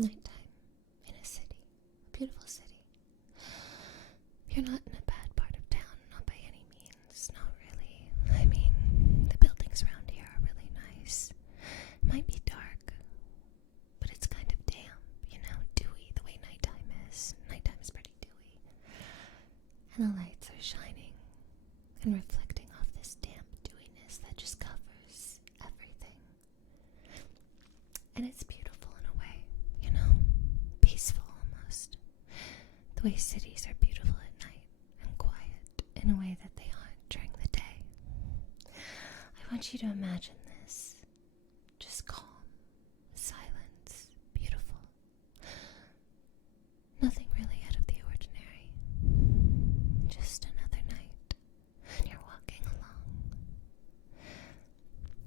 Nighttime in a city, a beautiful city. You're not in a bad part of town, not by any means, not really. I mean, the buildings around here are really nice. It might be dark, but it's kind of damp, dewy the way nighttime is. Nighttime is pretty dewy. And the lights are shining and reflecting off this damp dewiness that just covers everything. And it's beautiful in a way, peaceful almost. The way cities are beautiful at night and quiet in a way that they aren't during the day. I want you to imagine this. Just calm, silence, beautiful. Nothing really out of the ordinary. Just another night, and you're walking along.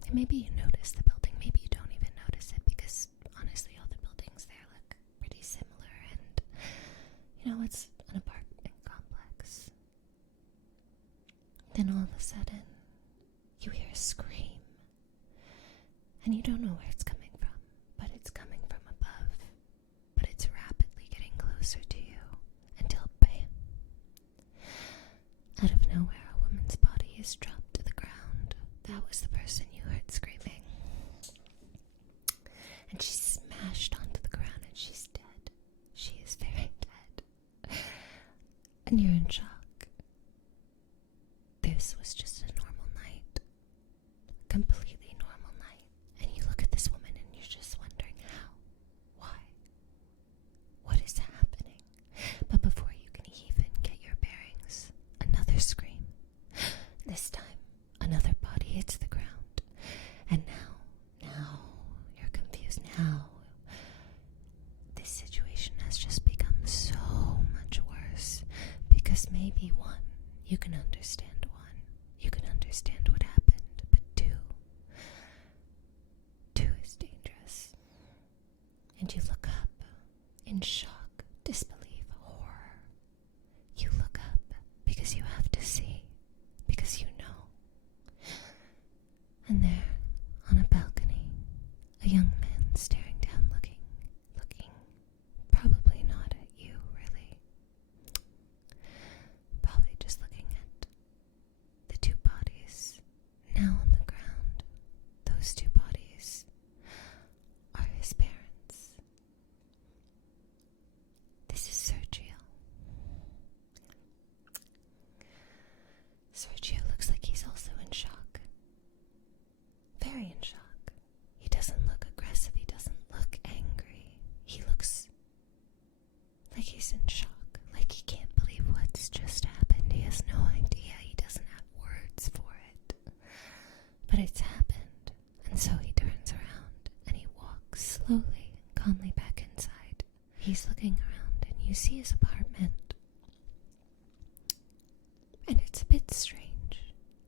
And maybe you notice the building, maybe you don't even notice it, because honestly all the buildings there look pretty similar, and it's an apartment complex. Then all of a sudden, you hear a scream, and you don't know where it's coming from, but it's coming from above, but it's rapidly getting closer to you, until bam! Out of nowhere, a woman's body is dropped to the ground. That was the person you heard screaming. And she's smashed onto the ground, and she's dead. She is very dead. And you're in shock. This was just a normal night. A completely normal night. And you look at this woman and you're just wondering how? Why? What is happening? But before you can even get your bearings, another scream. This time, another body hits the ground. And now, you're confused. Now, this situation has just become so much worse. Because maybe one, you can understand what happened. But two is dangerous. And you look up in shock, disbelief, horror. You look up because you have to see, because you know. And there, on a balcony, a young man staring down, looking, probably not at you, really. Probably just looking at the two bodies now on the ground. Those two bodies are his parents. This is Sergio. Sergio looks like he's also in shock. Very in shock. He doesn't look aggressive. He doesn't look angry. He looks like he's in shock. Like he can't believe what's just happened. He has no idea. He doesn't have words for it. But it's happened. And so he turns around and he walks slowly and calmly back inside. He's looking around and you see his apartment. And it's a bit strange.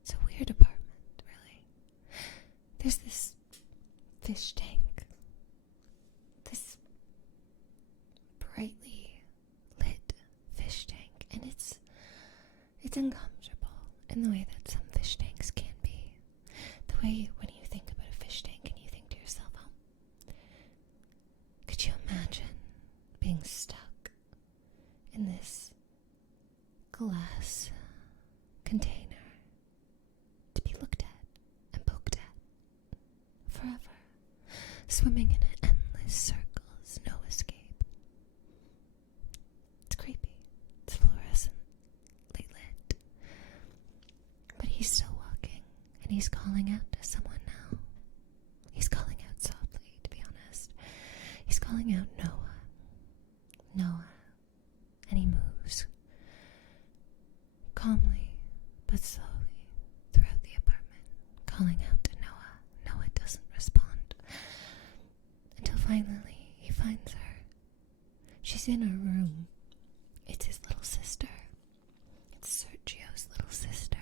It's a weird apartment, really. There's this fish tank. This brightly lit fish tank. And it's uncomfortable in the way that some fish tanks can be. The way when you think about a fish tank and you think to yourself, oh, could you imagine being stuck in this glass container to be looked at and poked at forever, swimming in endless circles, no escape? It's creepy. It's fluorescently lit. But he's still walking, and he's calling out to someone now. He's calling out softly, to be honest. He's calling out Noah. Noah. And he moves calmly but slowly throughout the apartment, calling out to Noah. Noah doesn't respond until finally he finds her. She's in her room. It's his little sister. It's Sergio's little sister.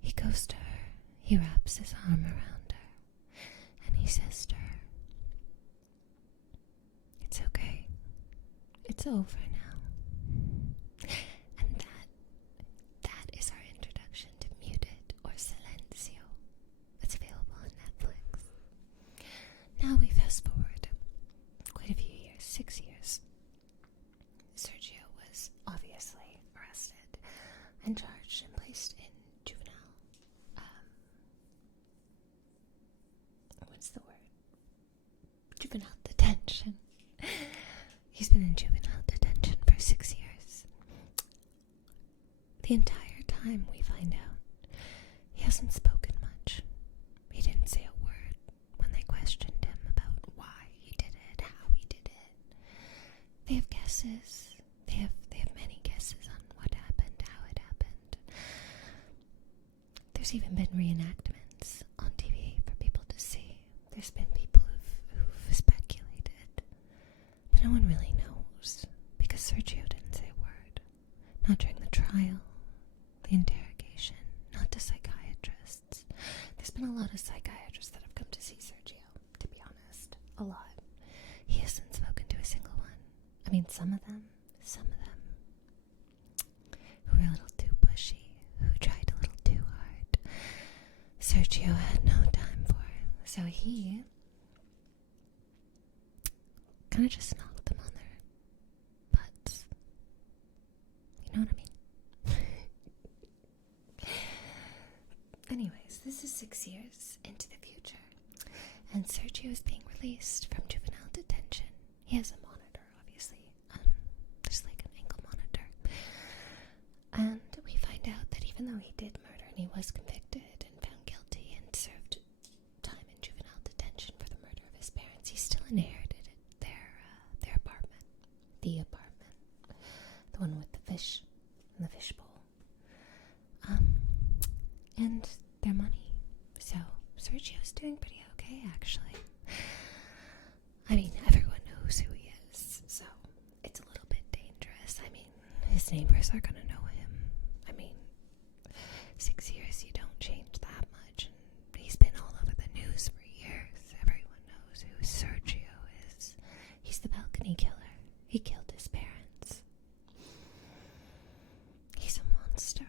He goes to her. He wraps his arm around her and he says to her, "It's okay. It's over now." And that is our introduction to Muted or Silencio. It's available on Netflix. Now we fast forward quite a few what's the word? Juvenile detention. He's been in juvenile detention for 6 years. The entire time, we find out, he hasn't spoken much. He didn't say a word when they questioned him about why he did it, how he did it. They have guesses. They have many guesses on what happened, how it happened. There's even been reenactments on TV for people to see. There's been people who've speculated, but no one really knows because Sergio didn't say a word. Not during the trial, the interrogation, not to psychiatrists. There's been a lot of psychiatrists that have come to see Sergio, to be honest. A lot. He hasn't spoken to a single one. I mean, some of them who were a little too pushy, who tried a little too hard. Sergio had no time for it, so he kind of just knocked them on their butts. You know what I mean? Anyways, this is 6 years into the future, and Sergio is being released from juvenile detention. He has a monitor, obviously, just like an ankle monitor. And we find out that even though he did murder and he was convicted and found guilty and served time in juvenile detention for the murder of his parents, he still inherited their apartment. The apartment. The one with the fish and the fishbowl. And their money. So Sergio's doing pretty okay, actually. I mean, everyone knows who he is, so it's a little bit dangerous. I mean, his neighbors are gonna know him. I mean, 6 years, you don't change that much, and he's been all over the news for years. Everyone knows who Sergio is. He's the balcony killer. He killed his parents. He's a monster.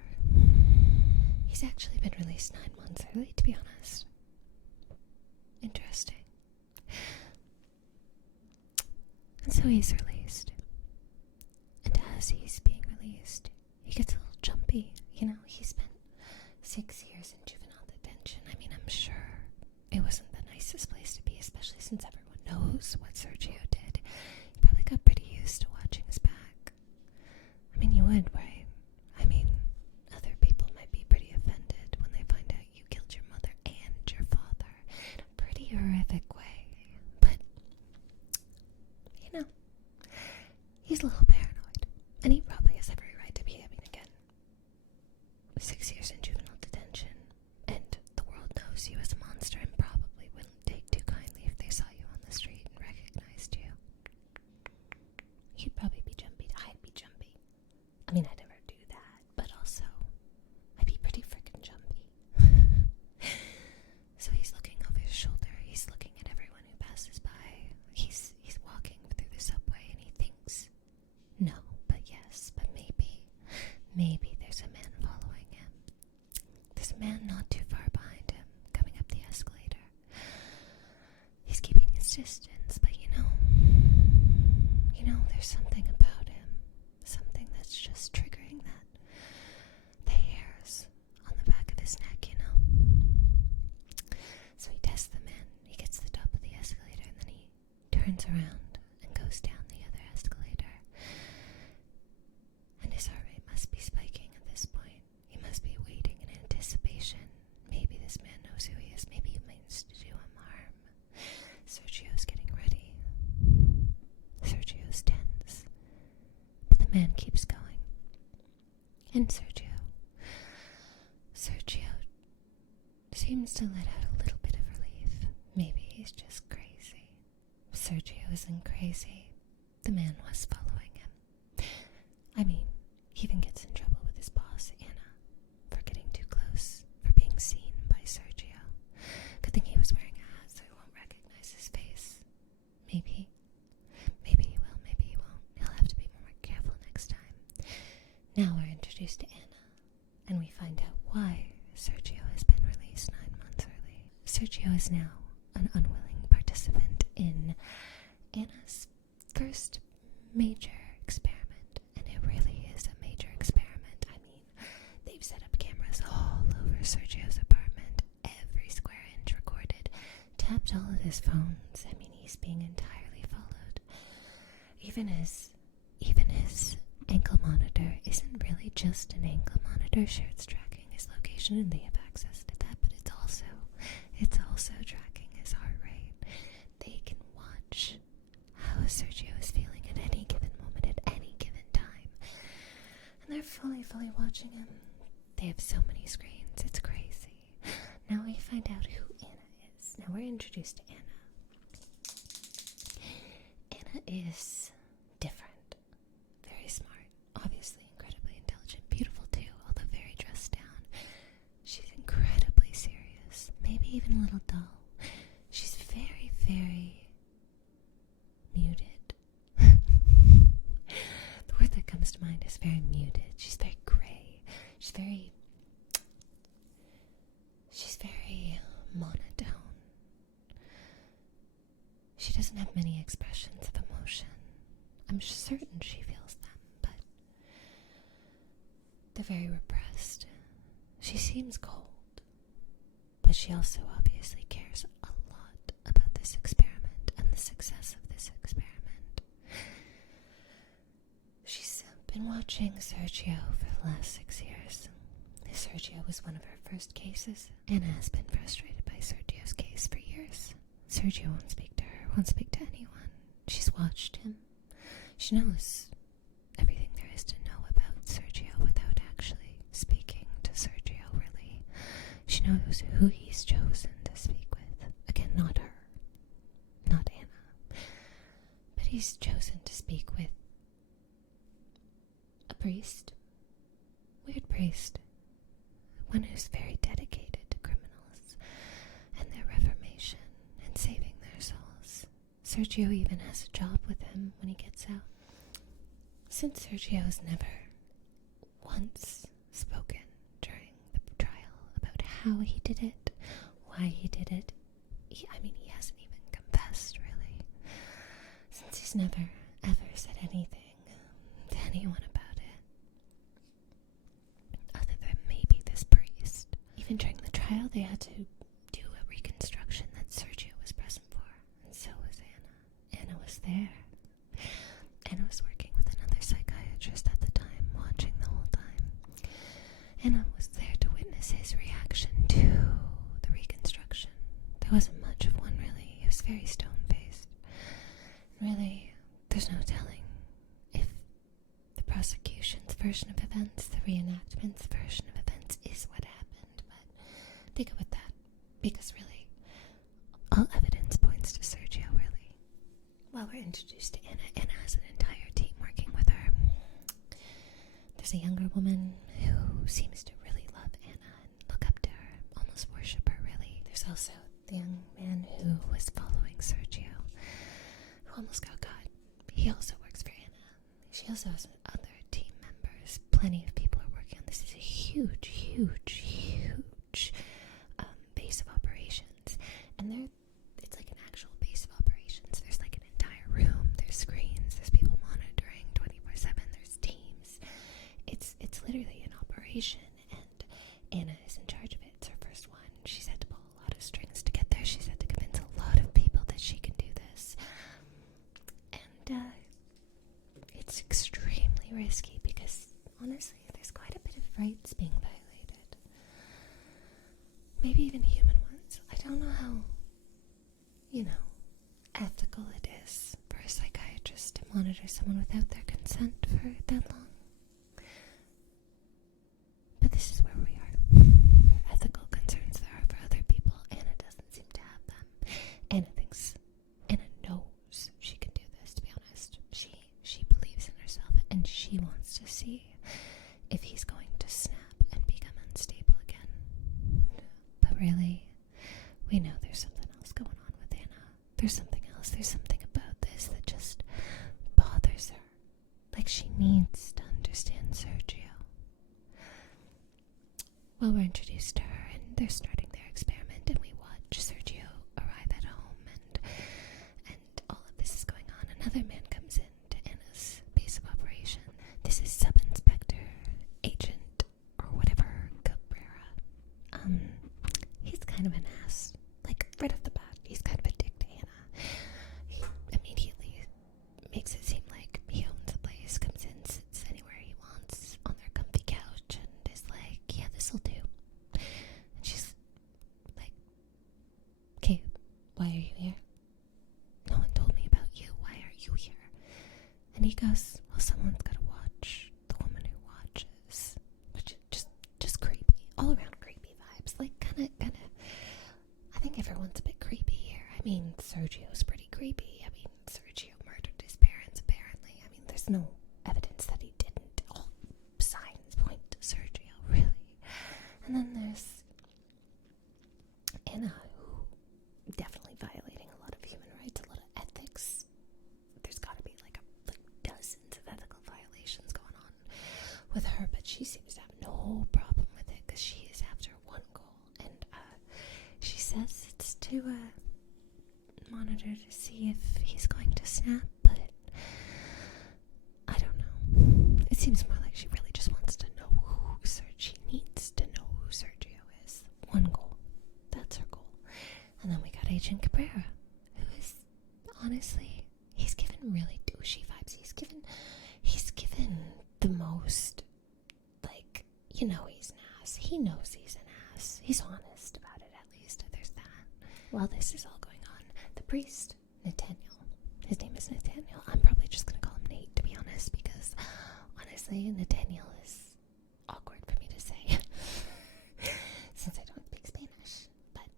He's actually been released 9 months early, to be honest. Interesting. And so he's released. And as he's being released, he gets a little jumpy. You know, he spent 6 years in juvenile detention. I mean, I'm sure it wasn't the nicest place to be, especially since everyone knows what Sergio did. He probably got pretty used to watching his back. I mean, you would, right? I mean, other people might be pretty offended when they find out you killed your mother and your father in a pretty horrific way. But, you know, he's a little paranoid, and he probably has every right to be having again 6 years in juvenile detention, and the world knows you as a monster and probably wouldn't take too kindly if they saw you on the street and recognized you. You'd probably be jumpy. I'd be jumpy. I mean, I'd never do that, but also, I'd be pretty freaking jumpy. So he's looking over his shoulder. He's looking at everyone who passes by. He's walking through the subway, and he thinks, no, but yes, but maybe there's a man following him. There's a man not too far behind him, coming up the escalator. He's keeping his distance, but you know, there's something about him, something that's just triggering the hairs on the back of his neck, you know. So he tests the man. He gets to the top of the escalator, and then he turns around and goes down the other escalator. And his heart rate must be spiking at this point. He must be waiting in anticipation. Maybe this man knows who he is. Maybe he means to do him harm. Sergio's getting ready. Sergio's tense. But the man keeps going. And Sergio seems to let out a little bit of relief. Maybe he's just crazy. Sergio isn't crazy. The man was following him. I mean, he even gets in trouble with his boss, Anna, for getting too close, for being seen by Sergio. Good thing he was wearing a hat so he won't recognize his face. Maybe he will, maybe he won't. He'll have to be more careful next time. Now we're introduced to Anna, and we find out why Sergio has been released 9 months early. Sergio is now an unwilling participant in Anna's first major experiment, and it really is a major experiment. I mean, they've set up cameras all over Sergio's apartment, every square inch recorded, tapped all of his phones. I mean, he's being entirely followed. Even his ankle monitor isn't really just an ankle monitor. Sure, it's tracking his location and they have access to that, but it's also tracking his heart rate. They can watch how Sergio is feeling at any given moment, at any given time. And they're fully watching him. They have so many screens, it's crazy. Now we find out who Anna is. Now we're introduced to Anna. Anna is different, very smart, obviously incredibly intelligent, beautiful too, although very dressed down. She's incredibly serious, maybe even a little dull. She's very, very muted. The word that comes to mind is very muted. She's very gray. She's very monotone. She doesn't have many expressions of emotion. I'm certain she feels them, but they're very repressed. She seems cold, but she also obviously cares a lot about this experiment and the success of this experiment. She's been watching Sergio for the last 6 years. Sergio was one of her first cases. Anna has been frustrated by Sergio's case for years. Sergio won't speak to her, won't speak to anyone. She's watched him. She knows everything there is to know about Sergio without actually speaking to Sergio, really. She knows who he's chosen to speak with. Again, not her. Not Anna. But he's chosen to speak with a priest. Weird priest. One who's very dedicated to criminals and their reformation and saving their souls. Sergio even has a job with him when he gets out. Since Sergio has never once spoken during the trial about how he did it, why he did it, he hasn't even confessed, really. Since he's never, ever said anything to anyone about even during the trial, they had to do a reconstruction that Sergio was present for, and so was Anna. Anna was there. Anna was working with another psychiatrist at the time, watching the whole time. Anna was there to witness his reaction to the reconstruction. There wasn't much of one, really. He was very stone-faced. Really, there's no telling if the prosecution's version of events, the reenactment's version of events, is what happened. They go with that, because really, all evidence points to Sergio, really. While we're introduced to Anna, Anna has an entire team working with her. There's a younger woman who seems to really love Anna and look up to her, almost worship her, really. There's also the young man who was following Sergio, who almost got caught. He also works for Anna. She also has other team members. Plenty of people are working on this. It's a huge base of operations, and it's like an actual base of operations. There's like an entire room, there's screens, there's people monitoring 24/7, there's teams. It's literally an operation, and Anna is in charge of it. It's her first one. She's had to pull a lot of strings to get there. She's had to convince a lot of people that she can do this, and it's extremely risky because honestly there's quite a bit of rights being violated. Maybe even human ones. I don't know how, ethical it is for a psychiatrist to monitor someone without their consent for that long. But this is where we are. Ethical concerns there are for other people. Anna doesn't seem to have them. Anna knows she can do this, to be honest. She believes in herself, and she wants to see if he's going to snap and become unstable again. But really, we know there's something else going on with Anna. There's something else. There's something about this that just bothers her. Like she needs to understand Sergio. Well, we're introduced to her, and they're starting their experiment, and we watch Sergio arrive at home, and all of this is going on. Another man comes in to Anna's base of operation. This is Sub-Inspector Agent, or whatever, Cabrera. He's kind of an ass. Like, right off the bat, he's why are you here? No one told me about you. Why are you here? And he goes, well, someone's got to watch the woman who watches. Which is just creepy. All around creepy vibes. Like, kind of, I think everyone's a bit creepy here. I mean, Sergio's pretty creepy. I mean, Sergio murdered his parents, apparently. I mean, there's no evidence that he didn't. All signs point to Sergio, really. And then there's Anna, who definitely violating a lot of human rights, a lot of ethics. There's got to be like dozens of ethical violations going on with her, but she seems to have no problem with it because she is after one goal, and she says it's to monitor to see if he's going to snap, but I don't know. It seems more like she really just wants to know who she needs to know who Sergio is. One goal. That's her goal. And then we got Agent Cabrera, who is, honestly, he's given really douchey vibes. He's given the most, like, you know he's an ass. He knows he's an ass. He's honest about it, at least. There's that. While this is all going on, the priest, Nathaniel, his name is Nathaniel. I'm probably just going to call him Nate, to be honest, because, honestly, Nathaniel is awkward for me to say, since I don't speak Spanish. But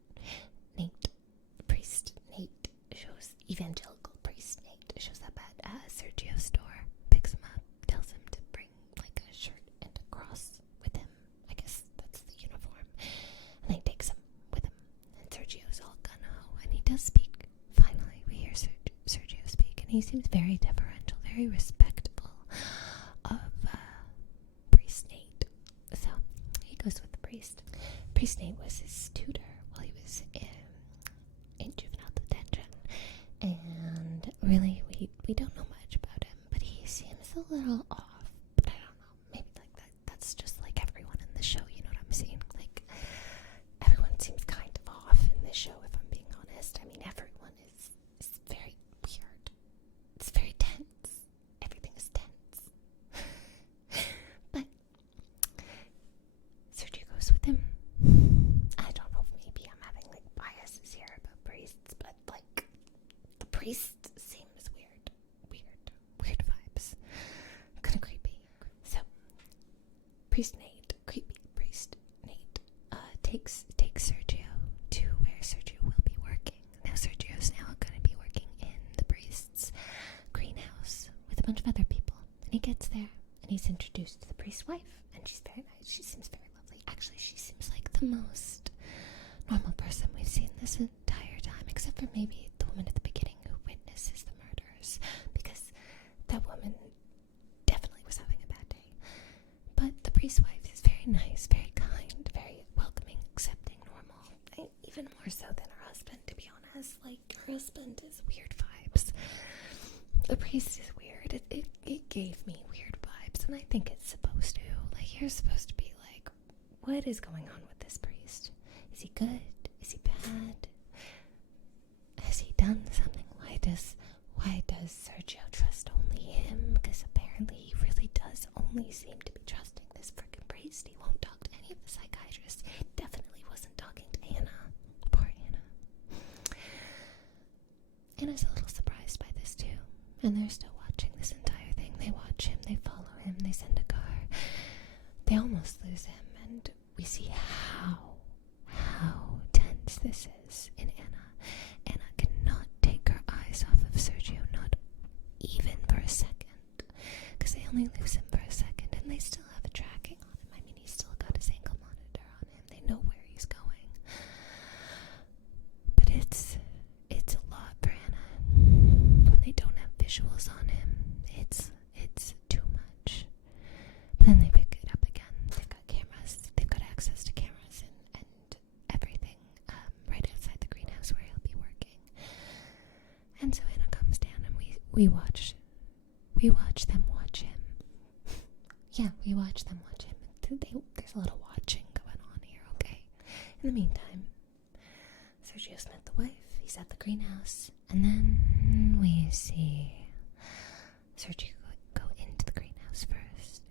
Nate, priest Nate, shows evangelical priest Nate shows up at Sergio's door, picks him up, tells him to bring like a shirt and a cross with him. I guess that's the uniform. And then he takes him with him. And Sergio's all gung-ho, and he does speak. Finally, we hear Sergio speak, and he seems very deferential, very respectable of priest Nate. So he goes with the priest. Priest Nate was his tutor while he was in juvenile detention, and really we don't know much about him, but he seems a little off. But I don't know, maybe like that's just like everyone in the show, you know what I'm saying? Like, everyone seems kind of off in this show, if I'm being honest. I mean, everyone is very weird. It's very tense. Everything is tense. But Sergio goes with him. I don't know if maybe I'm having like biases here about priests, but like the priest seems weird vibes, kind of creepy. So creepy priest Nate, takes Sergio to where Sergio will be working. Now Sergio's now going to be working in the priest's greenhouse with a bunch of other people, and he gets there and he's introduced to the priest's wife, and she's very nice. She seems very lovely. Actually, she seems like the most normal person we've seen this entire time, except for maybe the woman at the beginning who witnesses the murders, because that woman definitely was having a bad day. But the priest's wife is very nice, very kind, very welcoming, accepting, normal, and even more so than her husband, to be honest. Like, her husband is weird vibes. The priest is weird. It gave me weird vibes, and I think it's supposed to. Like, you're supposed to be like, what is going on with this priest? Is he good? Is he bad? Has he done something? Why does Sergio trust only him? Because apparently he really does only seem to be trusting this frickin' priest. He won't talk to any of the psychiatrists. He definitely wasn't talking to Anna. Poor Anna. Anna's a little surprised by this too. And they're still watching this entire thing. They watch him, they follow him, they send a car. They almost lose him, and we see how tense this is in Anna. Anna cannot take her eyes off of Sergio, not even for a second, because they only lose him for a second, and they still have a tracking on him. I mean, he's still got his ankle monitor on him. They know where he's going. But it's a lot for Anna when they don't have visuals on him. It's too much. But then they pick it up again. They've got cameras. They've got access to cameras and everything right outside the greenhouse where he'll be working. And so Anna comes down, and we watch them watch him. Yeah, we watch them watch him. There's a lot of watching going on here, okay? In the meantime, Sergio's met the wife. He's at the greenhouse. And then we see Sergio go into the greenhouse first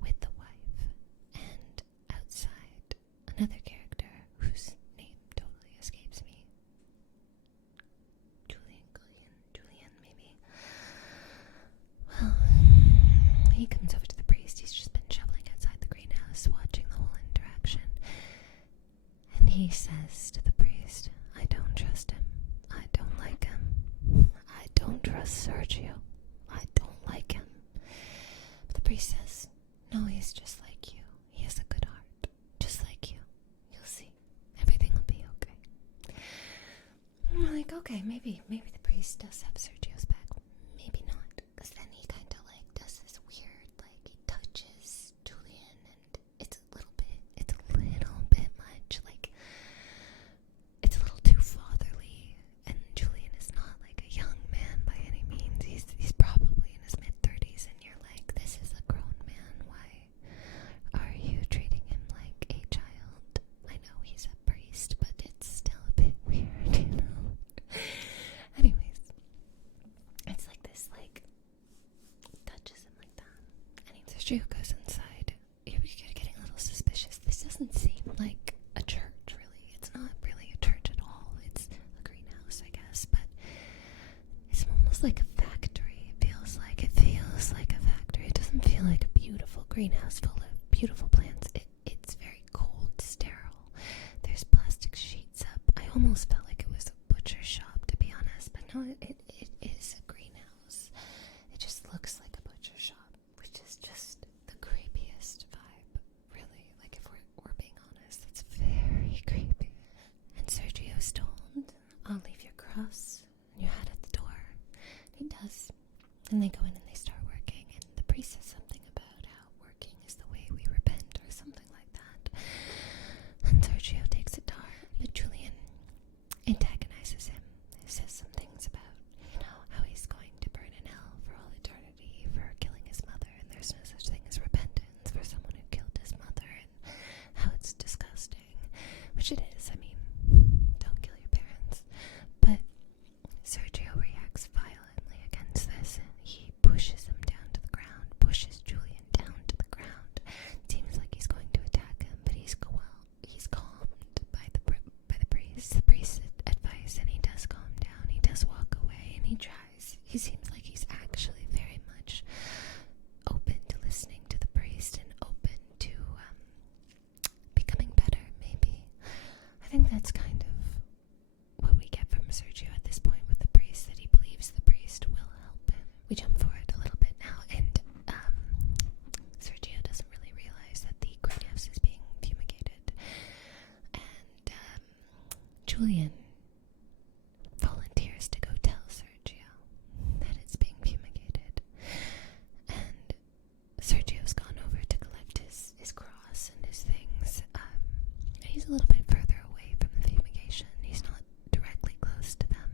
with the wife. And outside, another character whose name totally escapes me. trust Sergio. I don't like him. But the priest says, no, he's just like you. He has a good heart, just like you. You'll see. Everything will be okay. And we're like, okay, maybe the priest does have Sergio's back. Maybe not. Because then he kind of like does this weird, like he touches Julian and it's a little bit much. Like, it's a little too fatherly. And Julian is not like a young man by any means. He's probably in his mid-30s and you're like, this is a grown man. Why are you treating him like a child? I know he's a priest, but it's still a bit weird, you know? Anyways, it's like this, like, touches him like that. And Sergio goes inside. You're getting a little suspicious. This doesn't seem like a church, really. It's not really a church at all. It's a greenhouse, I guess, but it's almost like a factory. It feels like a factory. It doesn't feel like a beautiful greenhouse full of beautiful plants. It's very cold, sterile. There's plastic sheets up. I almost felt like it was a butcher shop, to be honest, but no, it is a greenhouse. It just looks like a butcher shop, which is just the creepiest vibe, really. Like, if we're being honest, it's very creepy. And Sergio's told, I'll leave your cross and your hat at the door. He does. And they go in and they start working, and the priest says something about how working is the way we repent or something like that. And Sergio takes it to heart, but Julian antagonizes him. He says some things about, how he's going to burn in hell for all eternity for killing his mother, and there's no such thing as repentance for someone who killed his mother, and how it's disgusting, which it is. I mean, don't kill your parents. But Sergio reacts violently against this, and he pushes him down to the ground, pushes Julian down to the ground. It seems like he's going to attack him, but he's calmed by the priest. The priest's advice, and he does calm down. He does walk away, and he tries. He seems like he's actually very much open to listening to the priest and open to becoming better, maybe. I think that's kind of what we get from Sergio at this point with the priest, that he believes the priest will help him. We jump forward a little bit now, and Sergio doesn't really realize that the greenhouse is being fumigated. And Julian volunteers to go tell Sergio that it's being fumigated. And Sergio's gone over to collect his cross and his things. And he's a little bit further away from the fumigation. He's not directly close to them.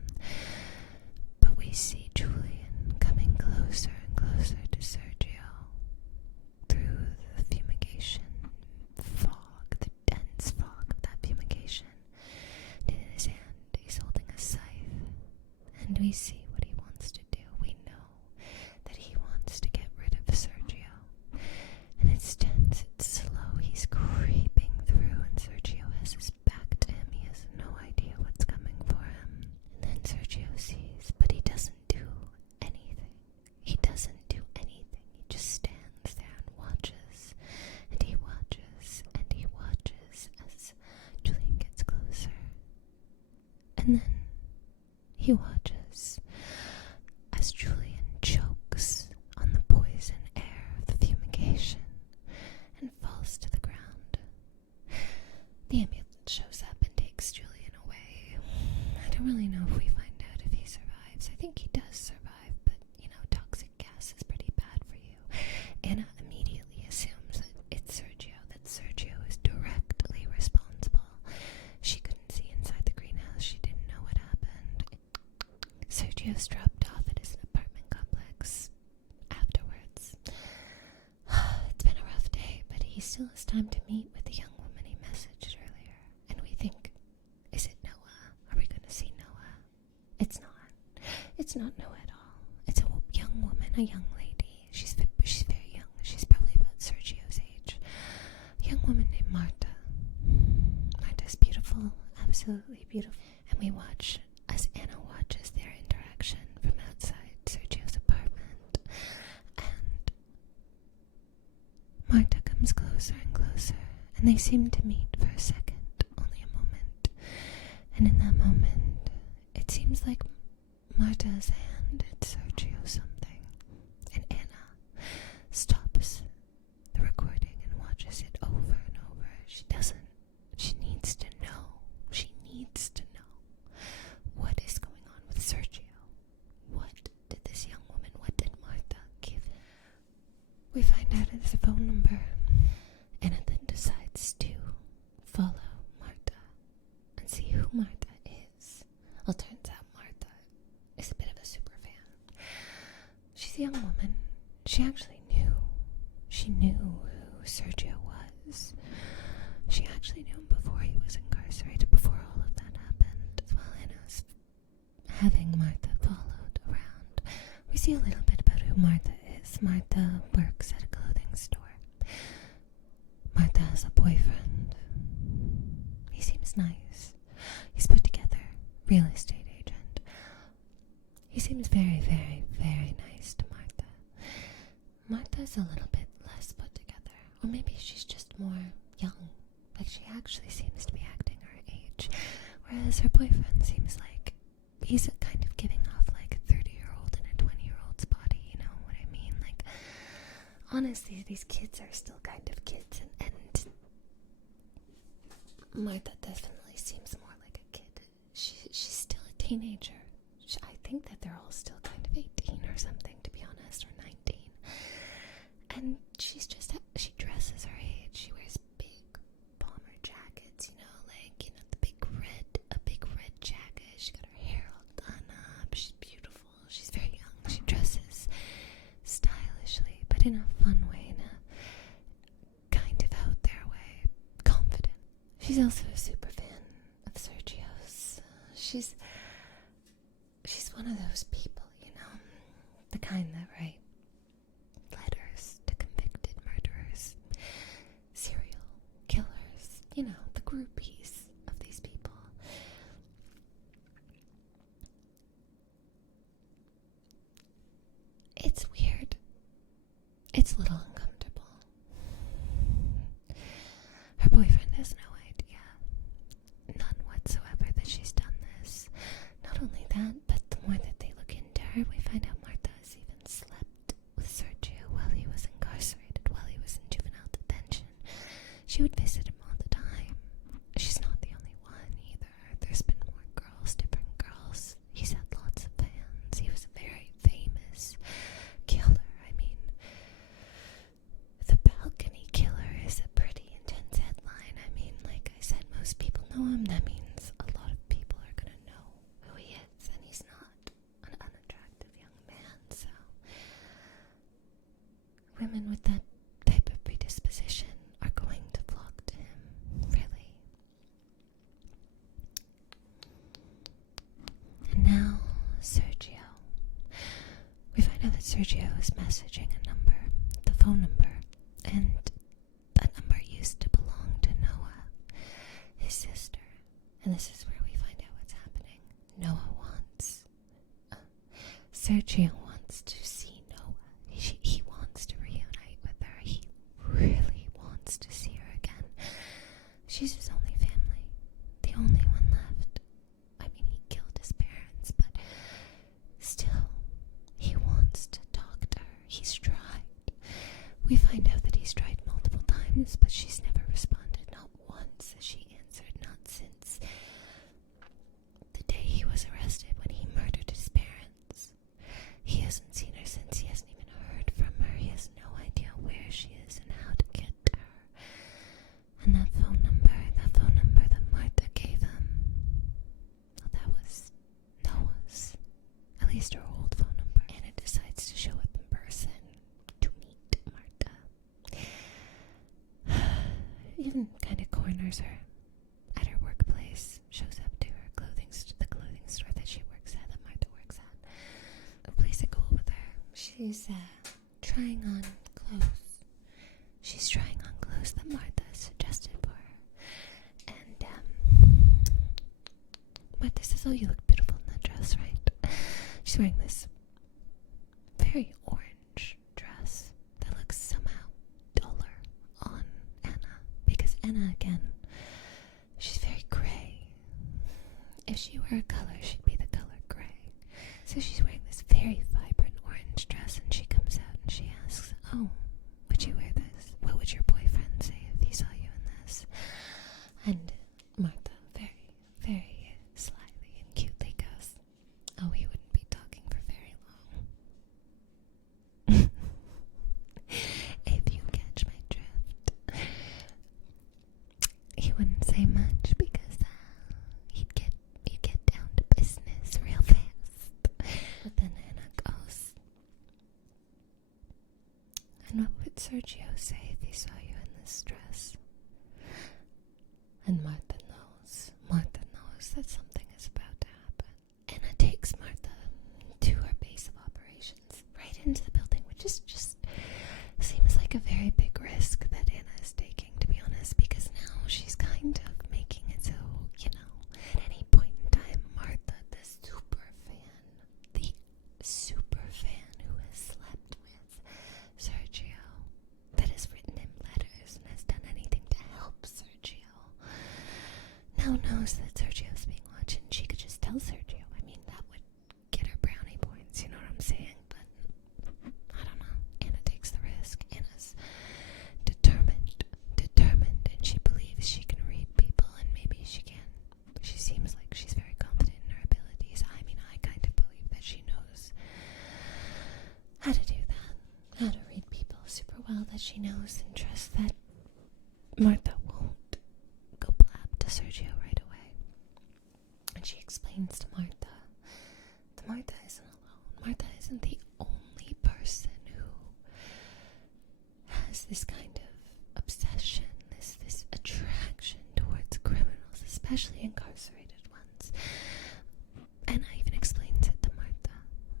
But we see Julian coming closer and closer to Sergio through the fumigation fog, the dense fog of that fumigation. And in his hand, he's holding a scythe. And we see what he wants to do. We know that he wants to get rid of Sergio. And it's tense, it's slow. He's creeping through, and Sergio has his back to him. He has no idea what's coming for him. And then Sergio sees, but he doesn't do anything. He doesn't do anything. He just stands there and watches. And he watches, and he watches as Julian gets closer. And then he watches as Julian chokes on the poison air of the fumigation and falls to the ground. The ambulance shows up and takes Julian away. I don't really know if we find out if he survives. I think he does survive, but, toxic gas is pretty bad for you. Anna immediately assumes that it's Sergio, that Sergio is directly responsible. She couldn't see inside the greenhouse. She didn't know what happened. Sergio's dropped off at his apartment complex afterwards. It's been a rough day, but he still has time to meet with the young woman he messaged earlier. And we think, is it Noah? Are we going to see Noah? It's not. It's not Noah at all. It's a young woman, a young lady. She's very young. She's probably about Sergio's age. A young woman named Marta. Marta's beautiful, absolutely beautiful. And we watch as Anna watches their interaction from outside Sergio's apartment. And Marta comes closer and closer, and they seem to meet for a second, only a moment. And in that moment, it seems like Marta's hand had we find out it's a phone number. Anna then decides to follow Martha and see who Martha is. Well, turns out Martha is a bit of a super fan. She's a young woman. She actually knew. She knew who Sergio was. She actually knew him before he was incarcerated, before all of that happened. While Anna's having Martha followed around, we see a little bit about who Martha is. Martha works at a clothing store. Martha has a boyfriend. He seems nice. He's put together, real estate agent. He seems very, very, very nice to Martha. Martha's a little bit less put together, or maybe she's just more young. Like, she actually seems to be acting her age, whereas her boyfriend seems like he's kind of giving off like a 30-year-old in a 20-year-old's body, you know what I mean? Like, honestly, these kids are still kind of kids, and Martha definitely seems more like a kid. She's still a teenager. I think that they're all still kind of 18 or something, to be honest, or 19. And she dresses her age. She wears big bomber jackets, the big red jacket. She got her hair all done up. She's beautiful. She's very young. She dresses stylishly, but in a fun way, in a kind of out there way, confident. She's also a super fan of Sergio's. She's one of those people, the kind that write letters to convicted murderers, serial killers, the groupies of these people. It's weird. It's a little uncomfortable. Her boyfriend has no idea, none whatsoever, that she's done this. Not only that, but the more that they look into her, we find out Martha has even slept with Sergio while he was incarcerated, while he was in juvenile detention. She would visit him all the time. She's not the only one either. There's been more girls, different girls. He's had lots of fans. He was a very famous killer. I mean, the balcony killer is a pretty intense headline. I mean, like I said, most people know him. That means a lot of people are gonna know who he is, and he's not an unattractive young man, so women with that type of predisposition are going to flock to him, really. And now, Sergio. We find out that Sergio is messaging a number, the phone number, and that number used to belong to Noah, his sister. And this is where we find out what's happening. Sergio wants to see Noah. He wants to reunite with her. He really wants to see her again. She's his only family, the only one left. I mean, he killed his parents, but still, he wants to talk to her. He's tried. We find out that he's tried multiple times, but she's never responded. Not once has she answered, not since the day he was arrested when he murdered his parents. He hasn't seen her since. He hasn't even heard from her. He has no idea where she is and how to get to her. And that phone number that Martha gave him, well, that was Noah's. At least her old phone number. Anna decides to show up in person to meet Martha. Even kind of corners her at her workplace. Shows up to her the clothing store that she works at, that Martha works at. A place it cool with her. She's trying on clothes. She's trying on clothes that Martha suggested for her. And Martha says, "Oh, you look beautiful in that dress, right?" She's wearing this very orange dress that looks somehow duller on Anna, because Anna, again, she's very gray. If she were a color, she'd be the color gray. So she's wearing this very vibrant orange dress, and she comes out and she asks, "Oh, would you wear this? What would your boyfriend say if he saw you in this?" And Martha, very, very slyly and cutely goes, "Oh, he wouldn't be talking for very long." Sergio say if he saw you in this dress? And Martha knows that something is about to happen. Anna takes Martha to her base of operations, right into the building, which is just seems like a very big risk that Anna is taking, to be honest, because now she's kind of making it so, at any point in time, Martha, the super fan who has slept with Sergio, that has written him letters and has done anything to help Sergio, now knows that Sergio's being watched, and she could just tell Sergio. I mean, that would get her brownie points, you know what I'm saying? But I don't know. Anna takes the risk. Anna's determined, and she believes she can read people, and maybe she can. She seems like she's very confident in her abilities. I mean, I kind of believe that she knows how to do that, how to read people super well, that she knows and trusts that Martha won't go blab to Sergio right away. And she explains to Martha that Martha isn't alone. Martha isn't the only person who has this kind of obsession, this attraction towards criminals, especially incarcerated ones. And I even explains it to Martha,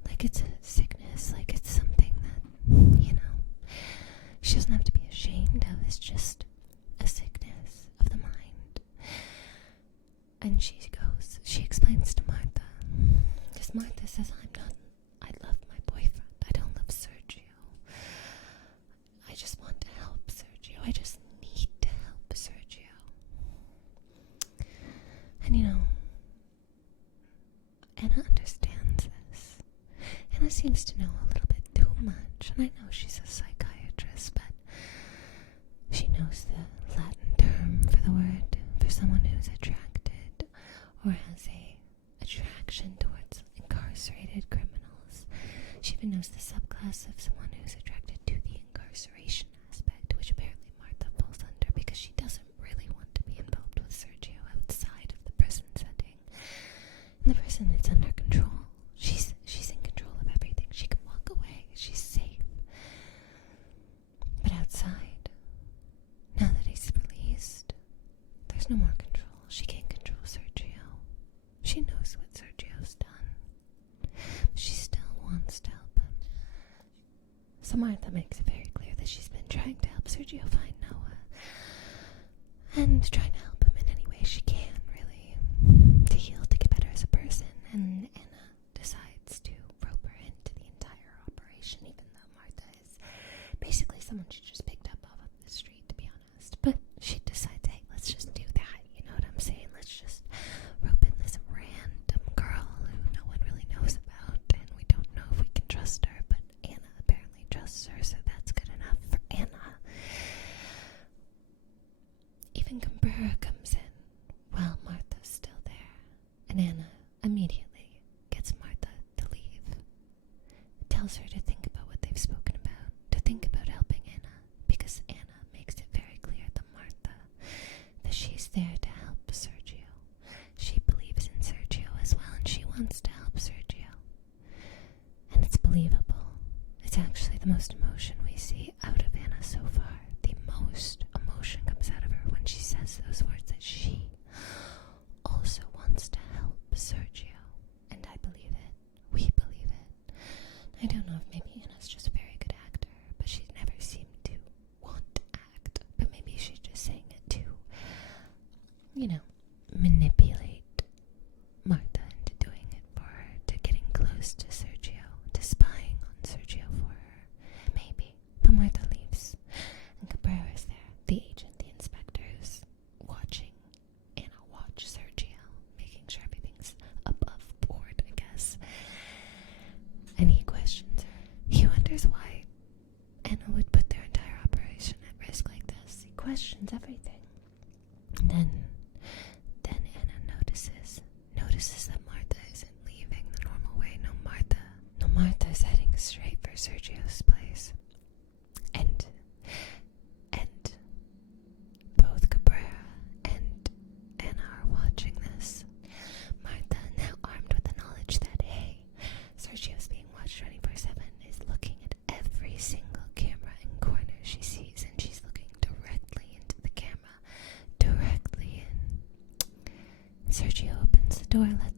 like it's a sickness, like it's something that, she doesn't have to be ashamed of. It's just a sickness of the mind. And she explains to Martha, because Martha says, I love my boyfriend. I don't love Sergio. I just want to help Sergio. I just need to help Sergio. And Anna understands this. Anna seems to know a little bit too much. And I know she's a psychiatrist, but she knows the Latin term for the word for someone who's attracted or has a attraction towards incarcerated criminals. She even knows the subclass of someone who's attracted to the incarceration aspect, which apparently Martha falls under because she doesn't really want to be involved with Sergio outside of the prison setting. In the prison, it's under control. She's in control of everything. She can walk away. She's safe. But outside, now that he's released, there's no more control. She can't control Sergio. She knows what Sergio's done. She still wants to help him. So Martha makes it very clear that she's been trying to help Sergio find Noah. And trying to help him in any way she can, really. To heal, to get better as a person. And Anna decides to rope her into the entire operation, even though Martha is basically someone she just picked up off of the street, to be honest. But she decides, hey, let's just do that, you know what I'm saying? Let's just rope in this random girl who no one really knows about, and we don't know if we can trust her, but Anna apparently trusts her, so that's good enough for Anna. Even Cabrera comes in while Martha's still there, and Anna immediately gets Martha to leave. Tells her to think about what they've spoken about, to think about helping Anna, because Anna makes it very clear to Martha that she's there to help Sergio. She believes in Sergio as well, and she wants to help Sergio. And it's believable. It's actually the most emotion we see out of Anna so far. The most emotion comes out of her when she says those words, that she also wants to help Sergio. And I believe it. We believe it. I don't know if maybe Anna's just a very good actor, but she's never seemed to want to act. But maybe she's just saying it to, manipulate Martha into doing it for her, to getting close to Sergio, to spying on Sergio for her. Maybe. But Martha leaves, and Cabrera's there, the agent, the inspector, who's watching Anna watch Sergio, making sure everything's above board, I guess. And he questions her. He wonders why Anna would put their entire operation at risk like this. He questions everything. And then Anna notices that Martha isn't leaving the normal way. No, Martha's heading straight for Sergio's place. And both Cabrera and Anna are watching this. Martha, now armed with the knowledge that, hey, Sergio's being watched 24/7, is looking at every single camera and corner she door